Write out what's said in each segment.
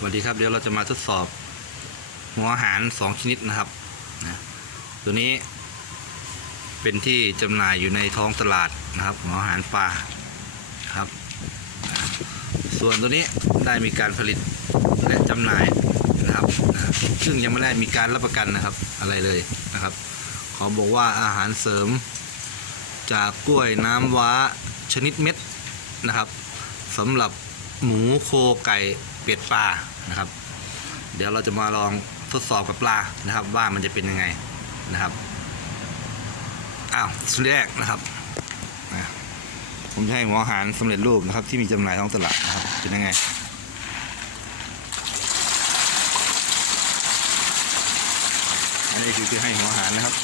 สวัสดีครับเดี๋ยวเราจะมาทดสอบ หัวอาหารสองชนิดนะครับนะตัวนี้เป็นที่จำหน่ายอยู่ในท้องตลาดนะครับ หัวอาหารปลาครับ ส่วนตัวนี้ได้มีการผลิตและจำหน่ายนะครับนะซึ่งยังไม่ได้มีการรับประกันนะครับอะไรเลยนะครับ ขอบอกว่าอาหารเสริม จากกล้วยน้ำว้าชนิดเม็ดนะครับสำหรับหมูโคไก่ เป็ดปลานะครับ เดี๋ยวเราจะมาลองทดสอบกับปลานะครับ ว่ามันจะเป็นยังไงนะครับอ้าวชุดแรกนะครับผมจะให้หัวอาหารสำเร็จรูปนะครับ ที่มีจำหน่ายท้องตลาดนะครับเป็นยังไงอันนี้คือให้หัวอาหารนะครับ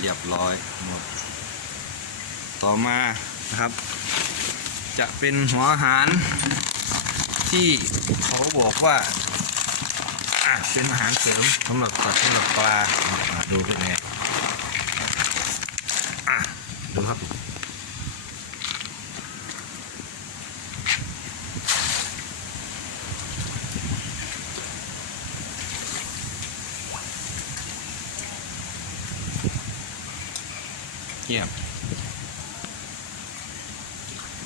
เรียบร้อยหมดต่อมานะครับ จะเป็นหัวอาหาร ที่เขาบอกว่าเป็นอาหารเสริมสำหรับสัตว์สำหรับปลาดูเป็นไงอะดูครับ เยี่ยม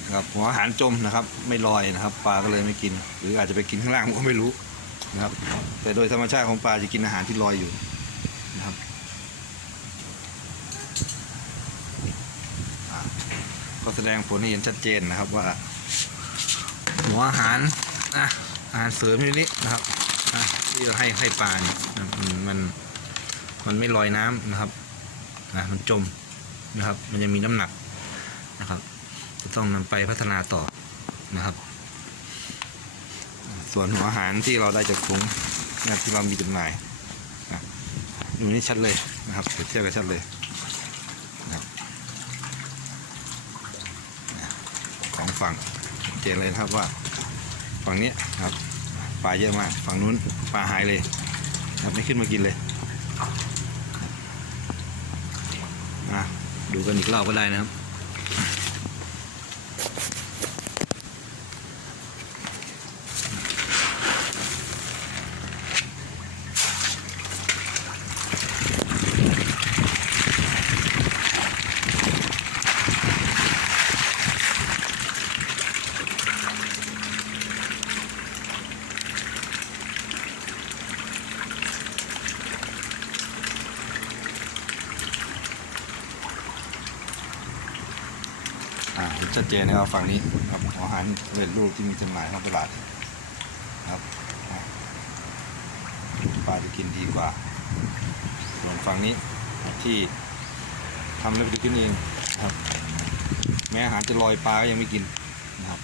นะครับหัวอาหารจมนะครับ ไม่ลอยนะครับ ปลาก็เลยไม่กิน หรืออาจจะไปกินข้างล่างผมก็ไม่รู้นะครับ แต่โดยธรรมชาติของปลาจะกินอาหารที่ลอยอยู่นะครับก็แสดงผลให้เห็นชัดเจนนะครับว่า หัวอาหารอะอาหารเสริมอยู่นี้นะครับที่เราให้ให้ปลาเนี่ยมันมันมันไม่ลอยน้ำนะครับอะมันจม นะครับ มันยังมีน้ำหนักนะครับ จะต้องนำไปพัฒนาต่อนะครับ ส่วนหัวอาหารที่เราได้จากถุงนะที่เรามีจำหน่ายนะดูนี่ชัดเลยนะครับเปรียบเทียบกันชัดเลยนะครับของฝั่งเจนเลยนะครับว่าฝั่งนี้ครับปลาเยอะมากฝั่งนู้นปลาหายเลยครับไม่ขึ้นมากินเลยอะ ดูกันอีกรอบก็ได้นะครับ เห็นชัดเจนนะครับฝั่งนี้ครับอาหารเร็จรูปที่มีจำหน่ายท้องตลาดครับปลาจะกินดีกว่า ส่วนฝั่งนี้ที่ทำแล้วไปกินเองครับ แม้อาหารจะลอยปลาก็ยังไม่กินนะครับ